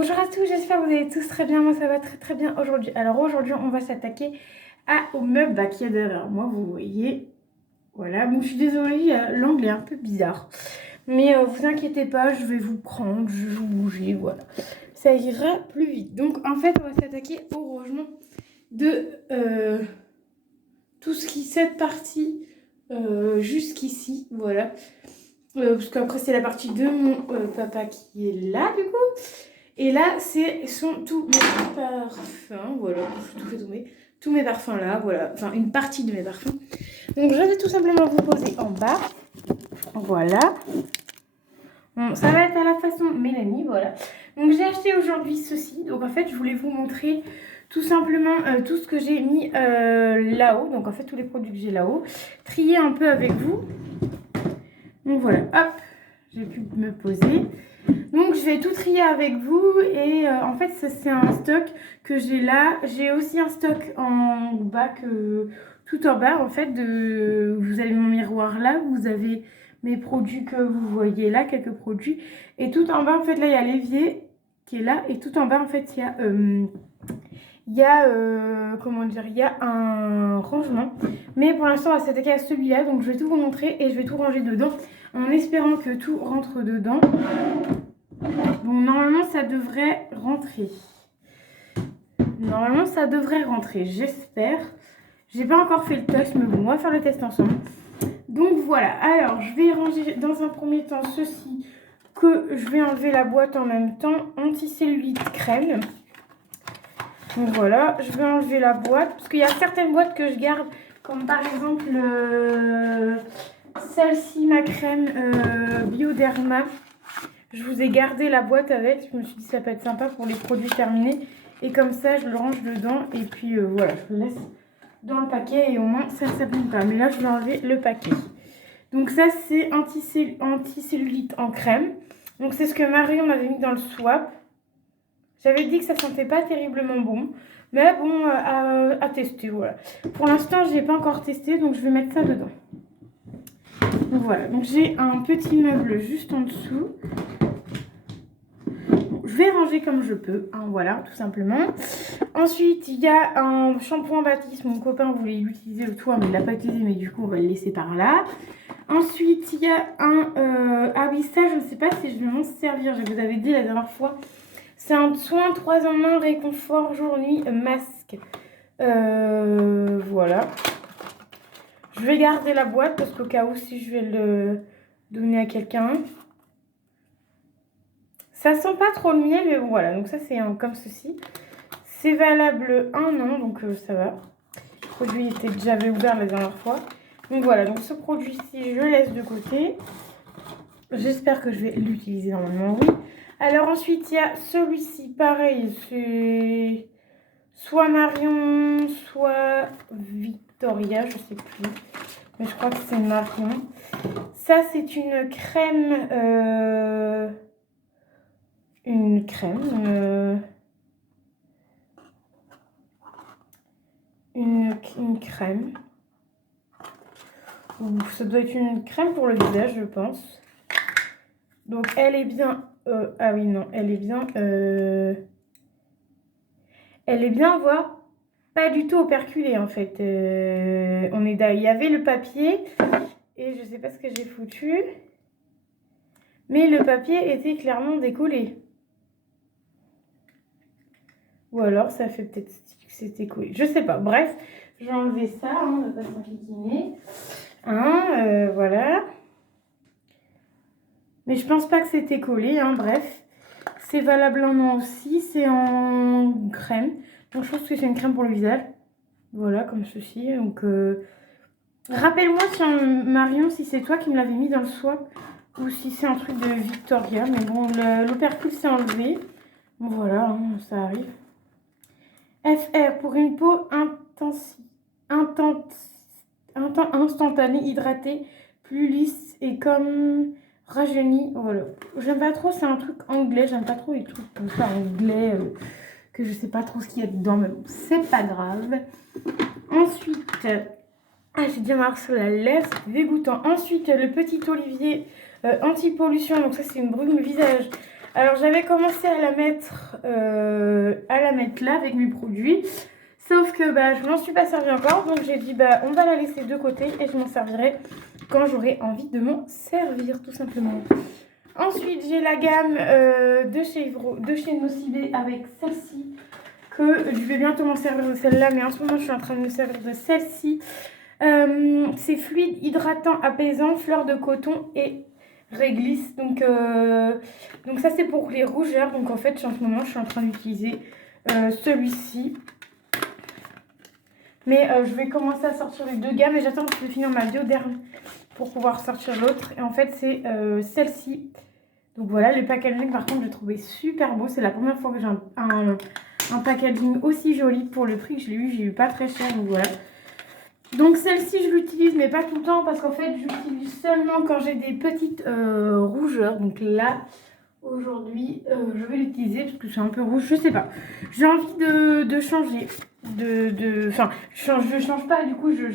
Bonjour à tous, j'espère que vous allez tous très bien. Moi, ça va très très bien aujourd'hui. Alors aujourd'hui, on va s'attaquer au meuble qui est derrière moi. Vous voyez, voilà. Bon, je suis désolée, l'angle est un peu bizarre. Mais vous inquiétez pas, je vais vous prendre, je vais vous bouger, voilà. Ça ira plus vite. Donc en fait, on va s'attaquer au rangement de tout ce qui, cette partie jusqu'ici, voilà. Parce qu'après, c'est la partie de mon papa qui est là, du coup. Et là, sont tous mes parfums, voilà, je tout fait tomber. Tous mes parfums là, voilà, enfin une partie de mes parfums. Donc je vais tout simplement vous poser en bas, voilà. Bon, ça va être à la façon Mélanie, voilà. Donc j'ai acheté aujourd'hui ceci, donc en fait je voulais vous montrer tout simplement tout ce que j'ai mis là-haut. Donc en fait tous les produits que j'ai là-haut, trier un peu avec vous. Donc voilà, hop, j'ai pu me poser. Donc je vais tout trier avec vous et en fait ça c'est un stock que j'ai là. J'ai aussi un stock en bas tout en bas en fait vous avez mon miroir là, vous avez mes produits que vous voyez là, quelques produits, et tout en bas en fait là il y a l'évier qui est là, et tout en bas en fait comment dire, il y a un rangement, mais pour l'instant on va s'attaquer à celui-là, donc je vais tout vous montrer et je vais tout ranger dedans en espérant que tout rentre dedans. Bon, normalement ça devrait rentrer. Normalement ça devrait rentrer, j'espère. J'ai pas encore fait le test, mais bon, on va faire le test ensemble. Donc voilà, alors je vais ranger dans un premier temps ceci, que je vais enlever la boîte en même temps, anticellulite crème. Donc voilà, je vais enlever la boîte, parce qu'il y a certaines boîtes que je garde, comme par exemple celle-ci, ma crème Bioderma. Je vous ai gardé la boîte avec, je me suis dit ça peut être sympa pour les produits terminés. Et comme ça, je le range dedans et puis voilà, je le laisse dans le paquet et au moins ça ne s'abîme pas. Mais là, je vais enlever le paquet. Donc ça, c'est anticellulite en crème. Donc c'est ce que Marion m'avait mis dans le swap. J'avais dit que ça sentait pas terriblement bon. Mais bon, à tester, voilà. Pour l'instant, je n'ai pas encore testé, donc je vais mettre ça dedans. Donc voilà, donc j'ai un petit meuble juste en dessous. Je vais ranger comme je peux, hein, voilà, tout simplement. Ensuite, il y a un shampoing Baptiste. Mon copain voulait l'utiliser le toit, mais il ne l'a pas utilisé, mais du coup, on va le laisser par là. Ensuite, il y a un... ah oui, ça, je ne sais pas si je vais m'en servir. Je vous avais dit la dernière fois. C'est un soin 3 en 1 réconfort jour-nuit masque. Voilà. Je vais garder la boîte parce qu'au cas où, si je vais le donner à quelqu'un... Ça sent pas trop le miel, mais bon, voilà. Donc ça, c'est comme ceci. C'est valable 1 an, donc ça va. Le produit était déjà ouvert la dernière fois. Donc voilà, donc ce produit-ci, je le laisse de côté. J'espère que je vais l'utiliser normalement, oui. Alors ensuite, il y a celui-ci, pareil. C'est soit Marion, soit Victoria, je sais plus. Mais je crois que c'est Marion. Ça, c'est une crème... Une crème. Une crème. Ça doit être une crème pour le visage, je pense. Donc, elle est bien... ah oui, non, elle est bien... elle est bien, voire pas du tout operculée, en fait. Il y avait le papier, et je sais pas ce que j'ai foutu. Mais le papier était clairement décollé. Ou alors, ça fait peut-être que c'était collé. Je sais pas. Bref, je vais enlever ça, hein, on va pas s'enquiquiner. Hein, voilà. Mais je pense pas que c'était collé, hein, bref. C'est valable en an aussi, c'est en crème. Donc je pense que c'est une crème pour le visage. Voilà, comme ceci. Donc, rappelle-moi, Marion, si c'est toi qui me l'avais mis dans le swap ou si c'est un truc de Victoria. Mais bon, l'opercule s'est enlevé. Bon, voilà, hein, ça arrive. FR pour une peau instantanée, hydratée, plus lisse et comme rajeunie. Voilà. J'aime pas trop, c'est un truc anglais. J'aime pas trop les trucs comme ça anglais, que je sais pas trop ce qu'il y a dedans, mais bon, c'est pas grave. Ensuite, j'ai bien marqué sur la lèvre, c'est dégoûtant. Ensuite, le petit olivier anti-pollution. Donc ça, c'est une brume visage Alors j'avais commencé à la mettre là avec mes produits. Sauf que je m'en suis pas servi encore. Donc j'ai dit on va la laisser de côté et je m'en servirai quand j'aurai envie de m'en servir tout simplement. Ensuite j'ai la gamme de chez Nocibé avec celle-ci. Que je vais bientôt m'en servir de celle-là. Mais en ce moment je suis en train de me servir de celle-ci. C'est fluide, hydratant, apaisant, fleur de coton et réglisse. Donc ça c'est pour les rougeurs. Donc en fait en ce moment je suis en train d'utiliser celui-ci. Mais je vais commencer à sortir les deux gammes et j'attends de finir ma Bioderm pour pouvoir sortir l'autre. Et en fait c'est celle-ci. Donc voilà, le packaging par contre je l'ai trouvé super beau. C'est la première fois que j'ai un packaging aussi joli. Pour le prix que je l'ai eu, j'ai eu pas très cher. Donc voilà. Donc celle-ci je l'utilise mais pas tout le temps parce qu'en fait j'utilise seulement quand j'ai des petites rougeurs. Donc là aujourd'hui je vais l'utiliser parce que c'est un peu rouge, je sais pas. J'ai envie de changer. Enfin je change pas du coup, je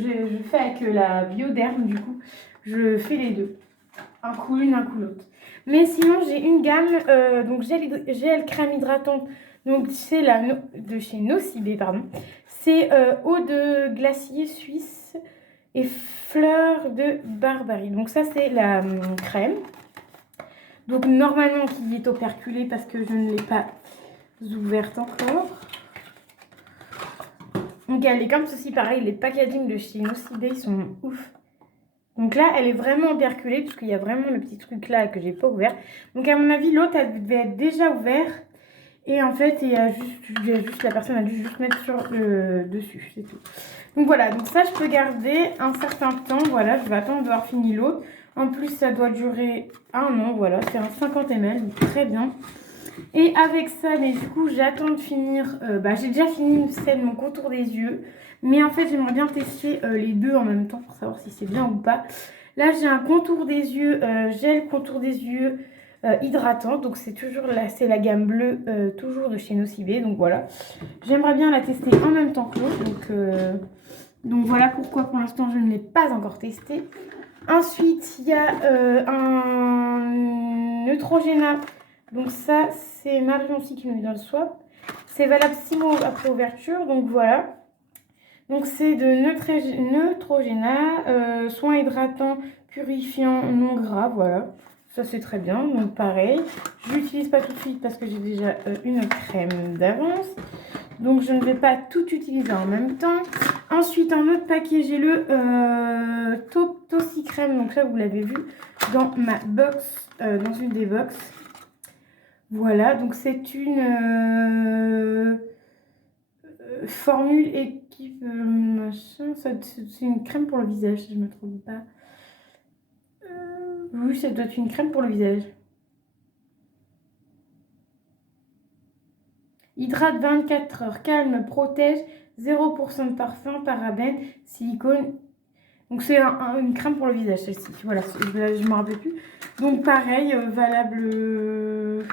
fais avec la Bioderm du coup. Je fais les deux. Un coup l'une, un coup l'autre. Mais sinon j'ai une gamme donc gel crème hydratante. Donc c'est de chez Nocibé pardon. C'est eau de glacier suisse et fleurs de barbarie. Donc ça c'est la crème. Donc normalement qui est operculée parce que je ne l'ai pas ouverte encore. Donc elle est comme ceci, pareil, les packaging de chez Nocibé ils sont ouf. Donc là elle est vraiment operculée parce qu'il y a vraiment le petit truc là que j'ai pas ouvert. Donc à mon avis l'autre elle devait être déjà ouverte. Et en fait, la personne a dû juste mettre sur le dessus, c'est tout. Donc voilà, donc ça je peux garder un certain temps. Voilà, je vais attendre d'avoir fini l'autre. En plus, ça doit durer un an, voilà, c'est un 50 ml, donc très bien. Et avec ça, mais du coup, j'attends de finir. J'ai déjà fini celle de mon contour des yeux. Mais en fait, j'aimerais bien tester les deux en même temps pour savoir si c'est bien ou pas. Là, j'ai un contour des yeux, gel contour des yeux. Hydratant, donc c'est toujours là, c'est la gamme bleue toujours de chez Nocibé, donc voilà, j'aimerais bien la tester en même temps que l'autre, donc voilà pourquoi pour l'instant je ne l'ai pas encore testé. Ensuite il y a un Neutrogena, donc ça c'est Marion aussi qui nous dit dans le swap, c'est valable 6 mois après ouverture, donc voilà. Donc c'est de Neutrogena, soin hydratant, purifiant, non gras, voilà. Ça c'est très bien, donc pareil. Je l'utilise pas tout de suite parce que j'ai déjà une crème d'avance. Donc je ne vais pas tout utiliser en même temps. Ensuite, un autre paquet, j'ai le Tossi crème. Donc ça, vous l'avez vu dans ma box, dans une des box. Voilà, donc c'est une formule équipe machin. C'est une crème pour le visage, si je ne me trompe pas. Oui, ça doit être une crème pour le visage. Hydrate 24 heures, calme, protège, 0% de parfum, parabènes, silicone. Donc c'est une crème pour le visage celle-ci. Voilà, je ne me rappelle plus. Donc pareil, valable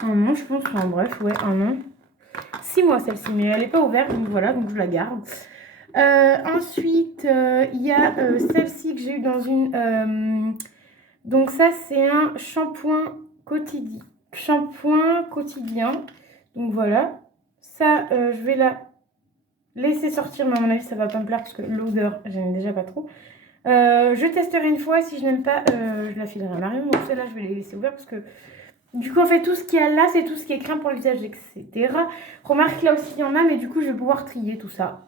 un an, je pense. Enfin bref, ouais, un an. 6 mois celle-ci, mais elle n'est pas ouverte, donc voilà, donc je la garde. Ensuite, il y a celle-ci que j'ai eu dans une... donc ça, c'est un shampoing quotidien. Donc voilà. Ça, je vais la laisser sortir, mais à mon avis, ça va pas me plaire parce que l'odeur, j'aime déjà pas trop. Je testerai une fois. Si je n'aime pas, je la filerai à Marion. Donc celle-là, je vais les laisser ouvertes parce que... Du coup, en fait, tout ce qu'il y a là, c'est tout ce qui est crème pour le visage, etc. Remarque, là aussi, il y en a, mais du coup, je vais pouvoir trier tout ça.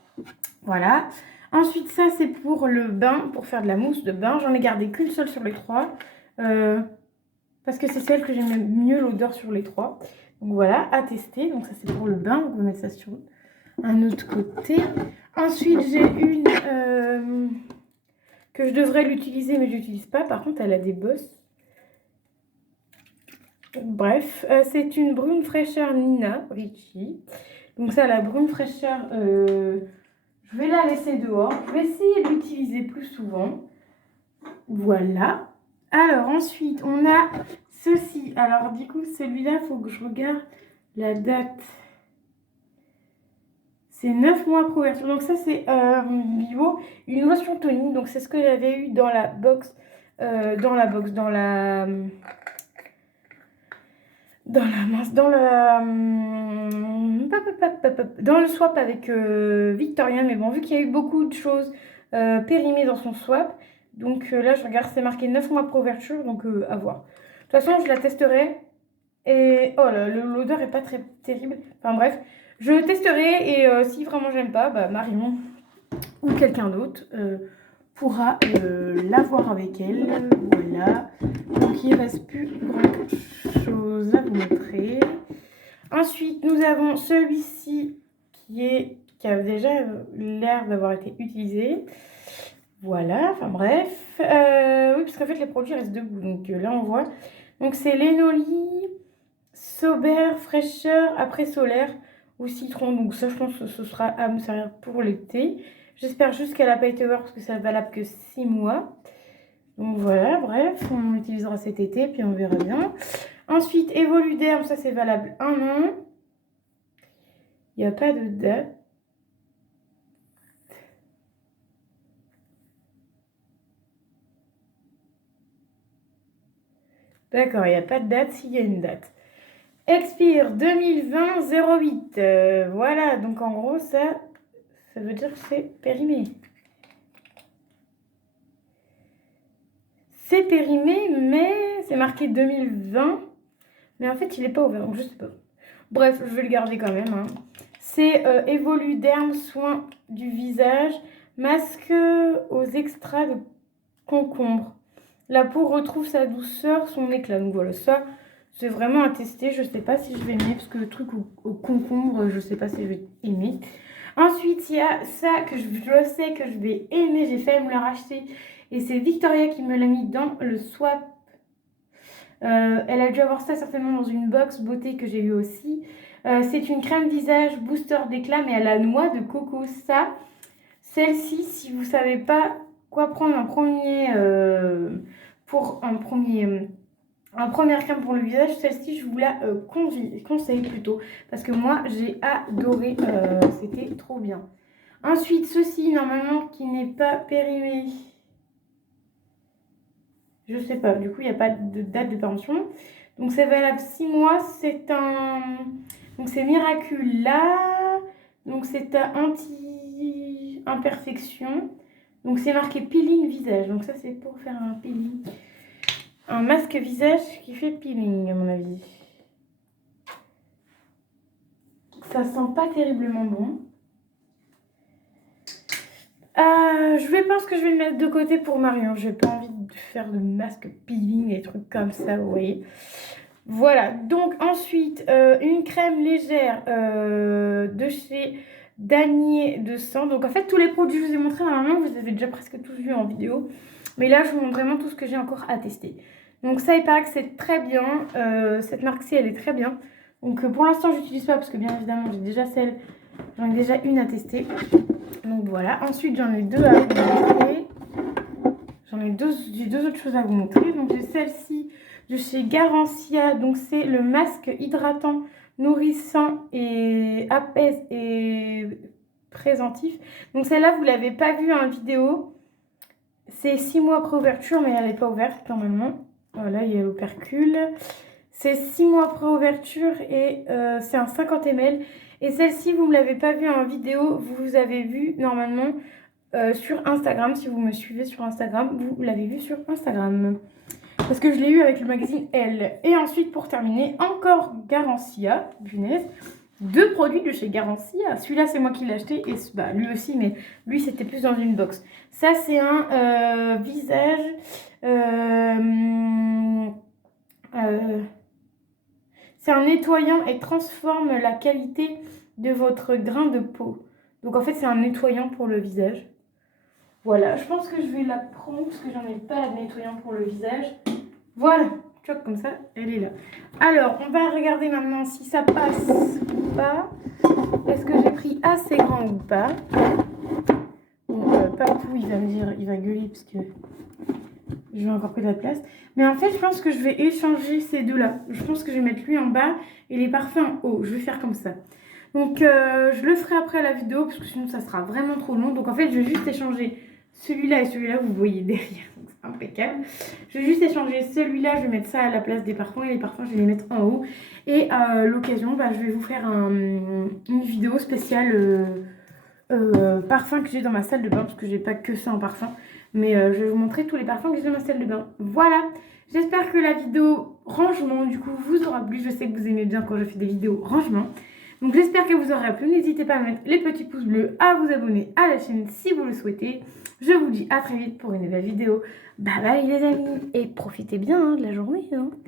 Voilà. Ensuite, ça, c'est pour le bain, pour faire de la mousse de bain. J'en ai gardé qu'une seule sur les trois. Parce que c'est celle que j'aime mieux l'odeur sur les trois. Donc voilà, à tester. Donc ça, c'est pour le bain. On va mettre ça sur un autre côté. Ensuite, j'ai une que je devrais l'utiliser, mais je l'utilise pas. Par contre, elle a des bosses. Bref, c'est une brume fraîcheur Nina Ricci. Donc ça, la brume fraîcheur, je vais la laisser dehors. Je vais essayer de l'utiliser plus souvent. Voilà. Alors ensuite, on a ceci. Alors du coup, celui-là, il faut que je regarde la date. C'est 9 mois après ouverture. Donc ça, c'est bio, une lotion tonique. Donc c'est ce que j'avais eu dans la box. dans le swap avec Victorian. Mais bon, vu qu'il y a eu beaucoup de choses périmées dans son swap, donc là, je regarde, c'est marqué 9 mois pour ouverture, donc à voir. De toute façon, je la testerai. Et oh là, l'odeur est pas très terrible. Enfin bref, je testerai et si vraiment j'aime pas, bah Marion ou quelqu'un d'autre pourra l'avoir avec elle. Voilà. Donc il ne reste plus grand chose à vous montrer. Ensuite, nous avons celui-ci qui a déjà l'air d'avoir été utilisé. Voilà, enfin bref. Oui, parce qu'en fait les produits restent debout. Donc là on voit. Donc c'est Lenoli Sober fraîcheur après solaire ou citron. Donc ça je pense que ce sera à me servir pour l'été. J'espère juste qu'elle n'a pas été ouverte parce que ça ne valable que 6 mois. Donc voilà, bref, on l'utilisera cet été puis on verra bien. Ensuite, Evoluderm, ça c'est valable 1 an. Il n'y a pas de date. D'accord, il n'y a pas de date s'il y a une date. Expire 2020-08. Voilà, donc en gros, ça veut dire que c'est périmé. C'est périmé, mais c'est marqué 2020. Mais en fait, il n'est pas ouvert, donc je sais pas. Bref, je vais le garder quand même. Hein. C'est Evoluderm soin du visage, masque aux extraits de concombre. La peau retrouve sa douceur, son éclat. Donc voilà, ça, c'est vraiment à tester. Je sais pas si je vais aimer, parce que le truc au concombre, je sais pas si je vais aimer. Ensuite, il y a ça que je sais que je vais aimer. J'ai failli me le racheter. Et c'est Victoria qui me l'a mis dans le swap. Elle a dû avoir ça certainement dans une box beauté que j'ai eu aussi. C'est une crème visage booster d'éclat, mais à la noix de coco. Ça, celle-ci, si vous savez pas quoi prendre en premier pour un première crème pour le visage, celle-ci je vous la conseille plutôt parce que moi j'ai adoré, c'était trop bien. Ensuite ceci normalement qui n'est pas périmé, je sais pas, du coup il n'y a pas de date de péremption, donc c'est valable 6 mois. Donc c'est Miracula, donc c'est un anti-imperfection, donc c'est marqué peeling visage, donc ça c'est pour faire un peeling. Un masque visage qui fait peeling, à mon avis. Ça sent pas terriblement bon. Je pense que je vais le mettre de côté pour Marion. J'ai pas envie de faire de masque peeling et trucs comme ça, vous voyez. Voilà, donc ensuite, une crème légère de chez Danier de Sang. Donc en fait, tous les produits que je vous ai montrés, normalement, vous avez déjà presque tous vu en vidéo. Mais là, je vous montre vraiment tout ce que j'ai encore à tester. Donc ça, il paraît que c'est très bien. Cette marque-ci, elle est très bien. Donc pour l'instant, je n'utilise pas parce que bien évidemment, j'en ai déjà une à tester. Donc voilà. Ensuite, j'en ai deux à vous montrer. J'ai deux autres choses à vous montrer. Donc j'ai celle-ci de chez Garancia. Donc c'est le masque hydratant, nourrissant et apaise et présentif. Donc celle-là, vous ne l'avez pas vue en vidéo. C'est 6 mois après ouverture, mais elle n'est pas ouverte normalement. Voilà, il y a l'opercule. C'est 6 mois après ouverture et c'est un 50 ml. Et celle-ci, vous ne l'avez pas vue en vidéo, vous avez vu normalement sur Instagram. Si vous me suivez sur Instagram, vous l'avez vu sur Instagram. Parce que je l'ai eu avec le magazine Elle. Et ensuite, pour terminer, encore Garancia, punaise. Deux produits de chez Garancia. Celui-là, c'est moi qui l'ai acheté. Et bah, lui aussi, mais lui, c'était plus dans une box. Ça, c'est un visage... c'est un nettoyant et transforme la qualité de votre grain de peau. Donc, en fait, c'est un nettoyant pour le visage. Voilà, je pense que je vais la prendre parce que j'en ai pas de nettoyant pour le visage. Voilà, tu vois, comme ça, elle est là. Alors, on va regarder maintenant si ça passe ou pas. Est-ce que j'ai pris assez grand ou pas? Bon, pas tout, il va me dire, il va gueuler parce que je vais encore pris de la place. Mais en fait, je pense que je vais échanger ces deux-là. Je pense que je vais mettre lui en bas et les parfums en haut. Je vais faire comme ça. Donc, je le ferai après la vidéo parce que sinon, ça sera vraiment trop long. Donc, en fait, je vais juste échanger celui-là et celui-là, vous voyez derrière. Donc, c'est impeccable. Je vais juste échanger celui-là, je vais mettre ça à la place des parfums et les parfums je vais les mettre en haut. Et à l'occasion, je vais vous faire une vidéo spéciale parfum que j'ai dans ma salle de bain, parce que j'ai pas que ça en parfum. Mais je vais vous montrer tous les parfums que j'ai dans ma salle de bain. Voilà, j'espère que la vidéo rangement du coup vous aura plu. Je sais que vous aimez bien quand je fais des vidéos rangement. Donc j'espère qu'elle vous aura plu. N'hésitez pas à mettre les petits pouces bleus, à vous abonner à la chaîne si vous le souhaitez. Je vous dis à très vite pour une nouvelle vidéo. Bye bye les amis et profitez bien de la journée.